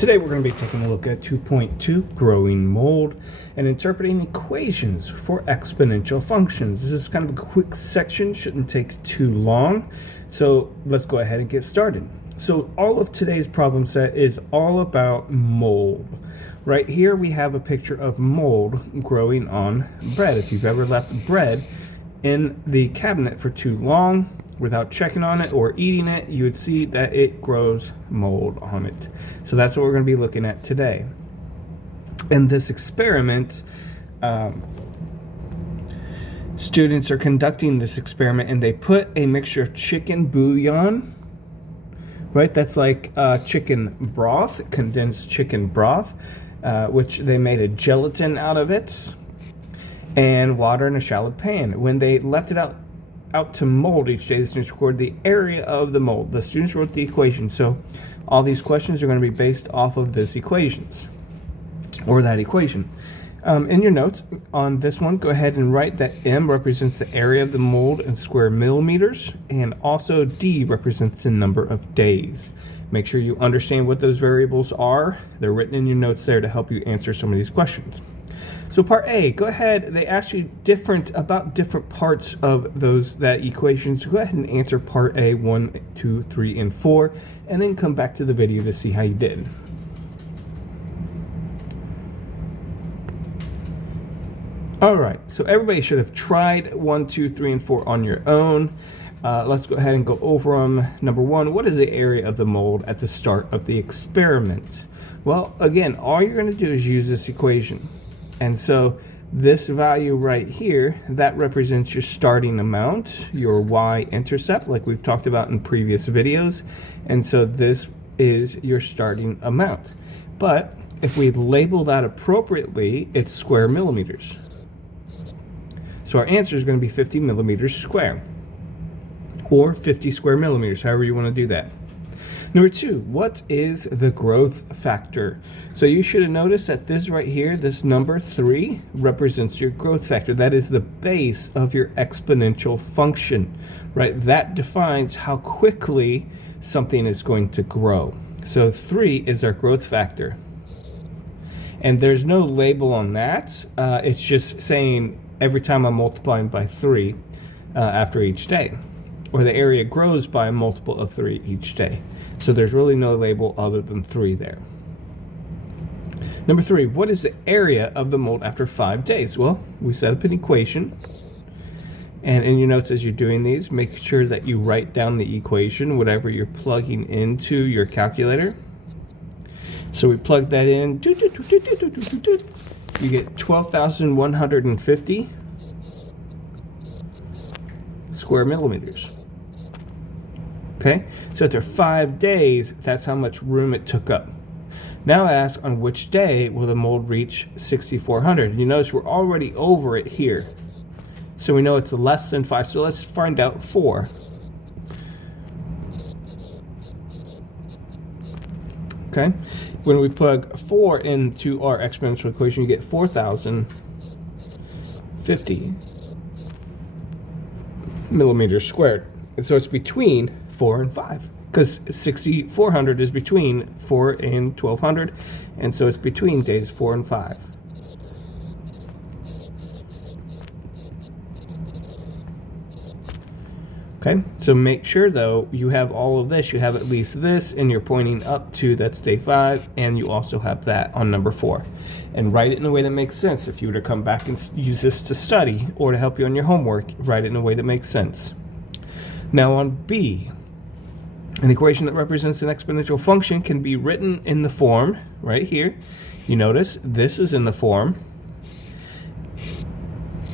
Today we're going to be taking a look at 2.2, growing mold, and interpreting equations for exponential functions. This is kind of a quick section, shouldn't take too long, so let's go ahead and get started. So all of today's problem set is all about mold. Right here we have a picture of mold growing on bread. If you've ever left bread in the cabinet for too long without checking on it or eating it, you would see that it grows mold on it. So that's what we're going to be looking at today. In this experiment, students are conducting this experiment and they put a mixture of chicken bouillon, right? That's like chicken broth, condensed chicken broth, which they made a gelatin out of it, and water in a shallow pan. When they left it out to mold each day, the students recorded the area of the mold. The students wrote the equation. So all these questions are going to be based off of this equations, or that equation. In your notes on this one, go ahead and write that M represents the area of the mold in square millimeters, and also D represents the number of days. Make sure you understand what those variables are. They're written in your notes there to help you answer some of these questions. So part A, go ahead, they asked you about different parts of that equation. So go ahead and answer part A, 1, 2, 3, and 4, and then come back to the video to see how you did. All right, so everybody should have tried 1, 2, 3, and 4 on your own. Let's go ahead and go over them. Number 1, what is the area of the mold at the start of the experiment? Well, again, all you're going to do is use this equation. And so this value right here, that represents your starting amount, your y-intercept, like we've talked about in previous videos. And so this is your starting amount. But if we label that appropriately, it's square millimeters. So our answer is going to be 50 millimeters square, or 50 square millimeters, however you want to do that. Number 2, what is the growth factor? So you should have noticed that this right here, this number 3, represents your growth factor. That is the base of your exponential function, right? That defines how quickly something is going to grow. So 3 is our growth factor. And there's no label on that. It's just saying every time I'm multiplying by 3 after each day, or the area grows by a multiple of 3 each day. So there's really no label other than 3 there. Number 3, what is the area of the mold after 5 days? Well, we set up an equation. And in your notes as you're doing these, make sure that you write down the equation, whatever you're plugging into your calculator. So we plug that in. You get 12,150 square millimeters. Okay, so after 5 days, that's how much room it took up. Now I ask, on which day will the mold reach 6,400? You notice we're already over it here. So we know it's less than 5, so let's find out 4. Okay, when we plug 4 into our exponential equation, you get 4,050 millimeters squared. And so it's between 4 and 5, because 6,400 is between 4 and 1,200, and so it's between days 4 and 5. Okay, so make sure though you have all of this. You have at least this, and you're pointing up to that's day 5, and you also have that on number 4. And write it in a way that makes sense. If you were to come back and use this to study or to help you on your homework, write it in a way that makes sense. Now on B, an equation that represents an exponential function can be written in the form right here. You notice this is in the form.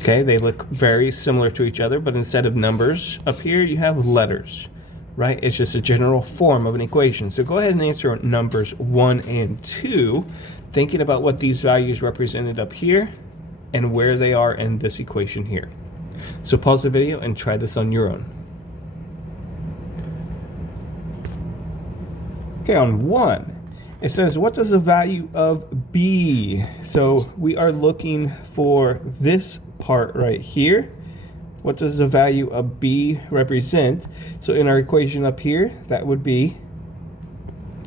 Okay, they look very similar to each other, but instead of numbers up here, you have letters, right? It's just a general form of an equation. So go ahead and answer numbers 1 and 2, thinking about what these values represented up here and where they are in this equation here. So pause the video and try this on your own. Okay, on 1, it says, what does the value of B? So we are looking for this part right here. What does the value of B represent? So in our equation up here, that would be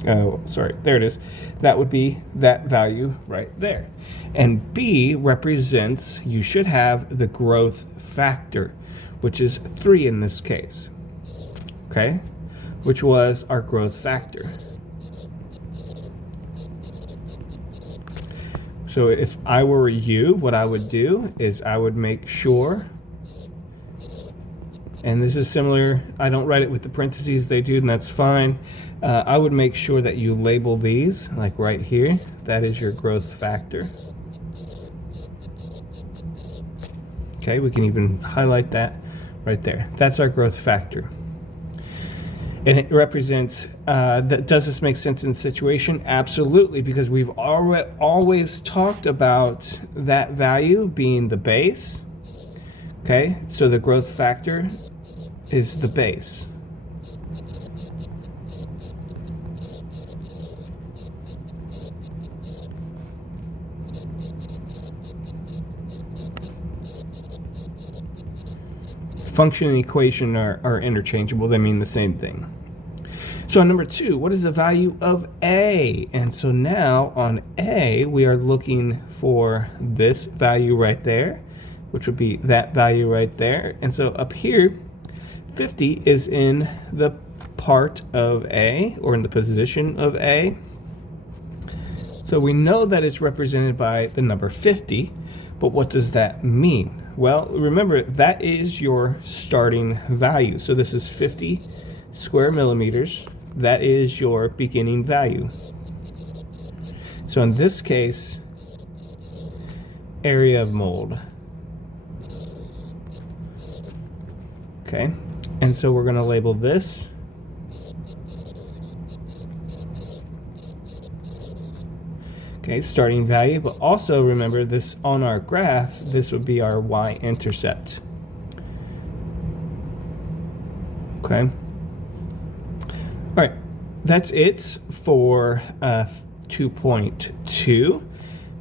Oh, sorry, there it is. That would be that value right there. And B represents, you should have the growth factor, which is 3 in this case, okay? Which was our growth factor. So if I were you, what I would do is I would make sure, and this is similar, I don't write it with the parentheses, they do, and that's fine. I would make sure that you label these, like right here, that is your growth factor. Okay, we can even highlight that right there. That's our growth factor. And it represents, does this make sense in the situation? Absolutely, because we've always talked about that value being the base. Okay, so the growth factor is the base. Function and equation are interchangeable. They mean the same thing. So on number 2, what is the value of A? And so now on A, we are looking for this value right there, which would be that value right there. And so up here, 50 is in the part of A, or in the position of A. So we know that it's represented by the number 50, but what does that mean? Well, remember, that is your starting value. So this is 50 square millimeters. That is your beginning value. So in this case, area of mold. Okay, and so we're going to label this starting value, but also remember this on our graph, this would be our y-intercept. Okay. All right, that's it for 2.2.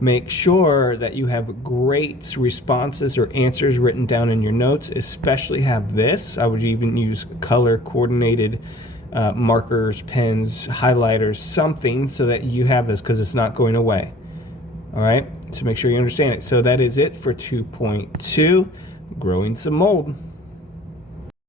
Make sure that you have great responses or answers written down in your notes, especially have this. I would even use color coordinated markers, pens, highlighters, something so that you have this, because it's not going away. All right, so make sure you understand it. So that is it for 2.2, growing some mold.